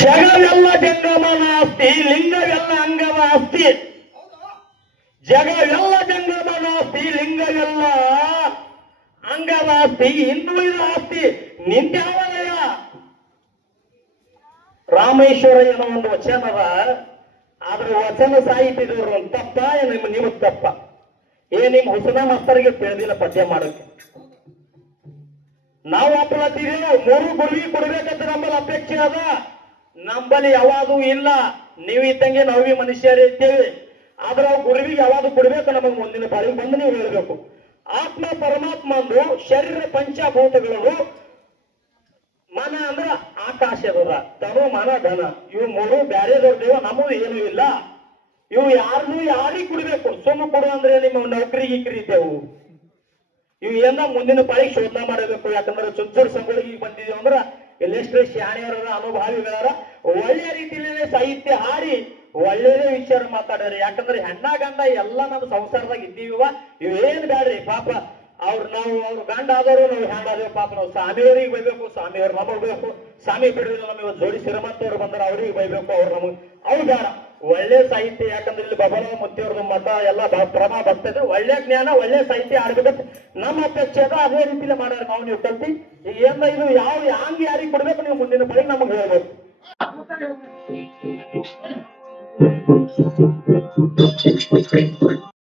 ಜಗವೆಲ್ಲ ಜಂಗಮನ ಆಸ್ತಿ, ಲಿಂಗವೆಲ್ಲ ಅಂಗವ ಆಸ್ತಿ. ಜಗವೆಲ್ಲ ಜಂಗಮನ ಆಸ್ತಿ, ಲಿಂಗವೆಲ್ಲ ಅಂಗವ ಆಸ್ತಿ. ಹಿಂದುಳಿದ ಆಸ್ತಿ ನಿಂತ್ಯಾವಲಯ. ರಾಮೇಶ್ವರ ಏನೋ ಒಂದು ವಚನದ, ಆದ್ರ ವಚನ ಸಾಹಿತ್ಯದವರು ತಪ್ಪ ನಿಮಗ್ ತಪ್ಪ. ನಿಮ್ ಹುಸನ ಮಾಸ್ತರಿಗೆ ತಿಳಿದಿಲ್ಲ ಪದ್ಯ ಮಾಡೋಕೆ. ನಾವು ಅಪಲತ್ತೀವಿ, ಮೂರು ಗುರುವಿ ಕೊಡ್ಬೇಕಂತ ನಮ್ಮಲ್ಲಿ ಅಪೇಕ್ಷೆ ಅದ. ನಂಬಲ್ಲಿ ಯಾವಾಗೂ ಇಲ್ಲ. ನೀವು ಇದ್ದಂಗೆ ನಾವೀ ಮನುಷ್ಯರೇ ಇದ್ದೇವೆ. ಆದ್ರೆ ಗುರುವಿಗೆ ಯಾವಾಗ ಕೊಡ್ಬೇಕು ನಮಗೆ ಮುಂದಿನ ಬಾಳಿಗೆ ಬಂದು ನೀವು ಹೇಳ್ಬೇಕು. ಆತ್ಮ ಪರಮಾತ್ಮ ಅಂದ್ರು ಶರೀರ ಪಂಚಭೂತಗಳು. ಮನ ಅಂದ್ರ ಆಕಾಶದ, ತನು ಮನ ಧನ, ಇವು ಮೂರು ಬ್ಯಾರೆದವ್ರದೇವ, ನಮಗೂ ಏನೂ ಇಲ್ಲ. ಇವು ಯಾರಿಗೆ ಕೊಡ್ಬೇಕು? ಸುಮ್ಮ ಕೊಡು ಅಂದ್ರೆ ನಿಮ್ಮ ನೌಕರಿ ಗಿಕ್ರಿ ಇದ್ದೇವು. ಇವು ಏನ ಮುಂದಿನ ಪಾಳಿಗೆ ಶೋಧನೆ ಮಾಡಬೇಕು. ಯಾಕಂದ್ರೆ ಚುಂಚೂರು ಸಂಗೊಳಿಗೆ ಬಂದಿದ್ದೇವೆ ಅಂದ್ರ ಎಲ್ಲೆಷ್ಟೇ ಶಾಣಿಯರ ಅನುಭಾವಿಗಳಾರ ಒಳ್ಳೆ ರೀತಿಯಲ್ಲಿ ಸಾಹಿತ್ಯ ಹಾಡಿ ಒಳ್ಳೆಯದೇ ವಿಚಾರ ಮಾತಾಡ್ಯಾರ. ಯಾಕಂದ್ರೆ ಹೆಣ್ಣ ಗಂಡ ಎಲ್ಲ ನಮ್ಮ ಸಂಸಾರದಾಗ ಇದ್ದೀವ. ಇವೇನ್ ಬ್ಯಾಡ್ರಿ ಪಾಪ. ಅವ್ರ ಗಂಡ ಆದವರು ನಾವು ಹೆಣ್ಣಾದೇವ್ ಪಾಪ. ನಾವು ಸ್ವಾಮಿಯವರಿಗೆ ಬೈಬೇಕು, ಸ್ವಾಮಿಯವ್ರು ನಮಗ್ ಬೇಕು. ಸ್ವಾಮಿ ಬಿಡುದಿಲ್ಲ ನಮಗೆ ಜೋಡಿ ಶ್ರೀಮಂತವ್ರು ಬಂದ್ರೆ ಅವ್ರಿಗೆ ಬೈಬೇಕು, ಅವ್ರು ನಮಗ್ ಅವ್ರು ಬೇಡ. ಒಳ್ಳೆ ಸಾಹಿತ್ಯ, ಯಾಕಂದ್ರೆ ಇಲ್ಲಿ ಬಬಲಾವ್ ಮುತ್ತಿಯವ್ರದ್ದು ಮಠ ಎಲ್ಲ ಪ್ರಭಾವ ಬರ್ತದೆ. ಒಳ್ಳೆ ಜ್ಞಾನ, ಒಳ್ಳೆ ಸಾಹಿತ್ಯ ಆಡ್ಬೇಕಂತ ನಮ್ಮ ಅಪೇಕ್ಷೆ ಅದ. ಅದೇ ರೀತಿಯಲ್ಲಿ ಮಾಡ್ಯಾರ. ನಾವು ನೀವು ಕಲ್ತಿ ಈಗ ಏನ ಇದು ಹಂಗೆ ಯಾರಿಗೆ ಕೊಡ್ಬೇಕು ನೀವು ಮುಂದಿನ ಪಡಿ ನಮಗೆ ಹೇಳ್ಬೇಕು.